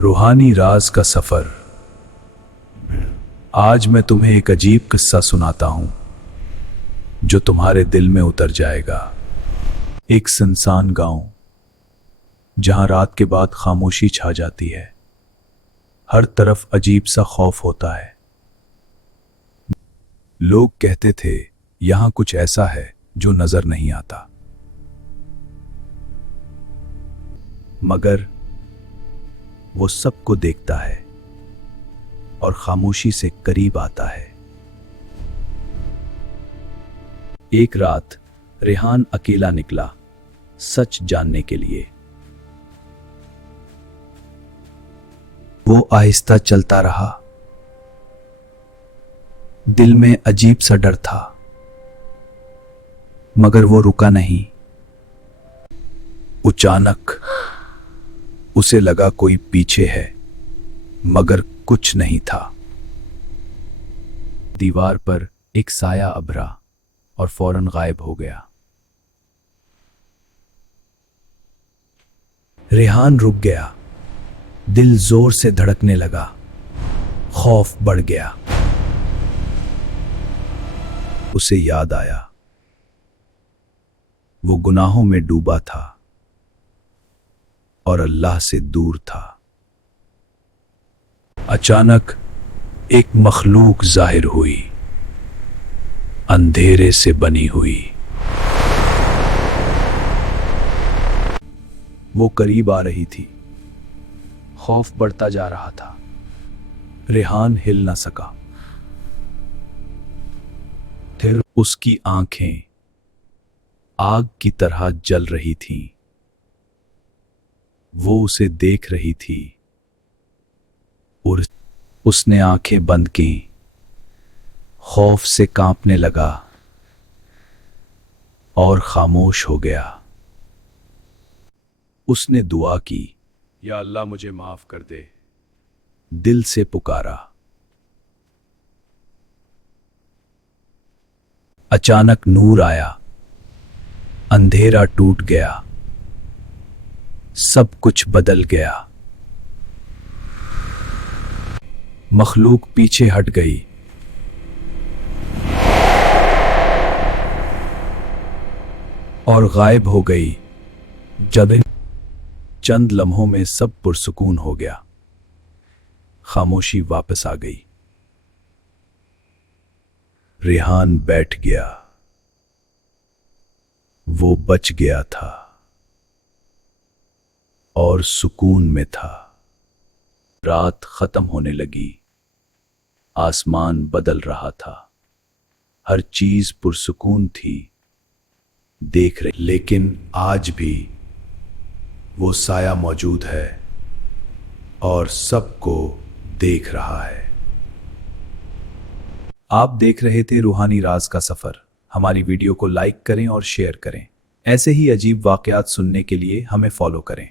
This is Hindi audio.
रूहानी राज का सफर। आज मैं तुम्हें एक अजीब किस्सा सुनाता हूं जो तुम्हारे दिल में उतर जाएगा। एक सुनसान गांव जहां रात के बाद खामोशी छा जाती है। हर तरफ अजीब सा खौफ होता है। लोग कहते थे यहां कुछ ऐसा है जो नजर नहीं आता, मगर वो सबको देखता है और खामोशी से करीब आता है। एक रात रेहान अकेला निकला सच जानने के लिए। वो आहिस्ता चलता रहा। दिल में अजीब सा डर था, मगर वो रुका नहीं। अचानक उसे लगा कोई पीछे है, मगर कुछ नहीं था। दीवार पर एक साया अभरा और फौरन गायब हो गया। रेहान रुक गया। दिल जोर से धड़कने लगा। खौफ बढ़ गया। उसे याद आया, वो गुनाहों में डूबा था और अल्लाह से दूर था। अचानक एक मखलूक जाहिर हुई, अंधेरे से बनी हुई। वो करीब आ रही थी। खौफ बढ़ता जा रहा था। रेहान हिल न सका। फिर उसकी आंखें आग की तरह जल रही थीं। वो उसे देख रही थी और उसने आंखें बंद की। खौफ से कांपने लगा और खामोश हो गया। उसने दुआ की, या अल्लाह मुझे माफ कर दे। दिल से पुकारा। अचानक नूर आया। अंधेरा टूट गया। सब कुछ बदल गया। मखलूक पीछे हट गई और गायब हो गई। जब चंद लम्हों में सब पुरसुकून हो गया। खामोशी वापस आ गई। रेहान बैठ गया। वो बच गया था और सुकून में था। रात खत्म होने लगी। आसमान बदल रहा था। हर चीज पुरसुकून थी। देख रहे, लेकिन आज भी वो साया मौजूद है और सबको देख रहा है। आप देख रहे थे रूहानी राज का सफर। हमारी वीडियो को लाइक करें और शेयर करें। ऐसे ही अजीब वाकयात सुनने के लिए हमें फॉलो करें।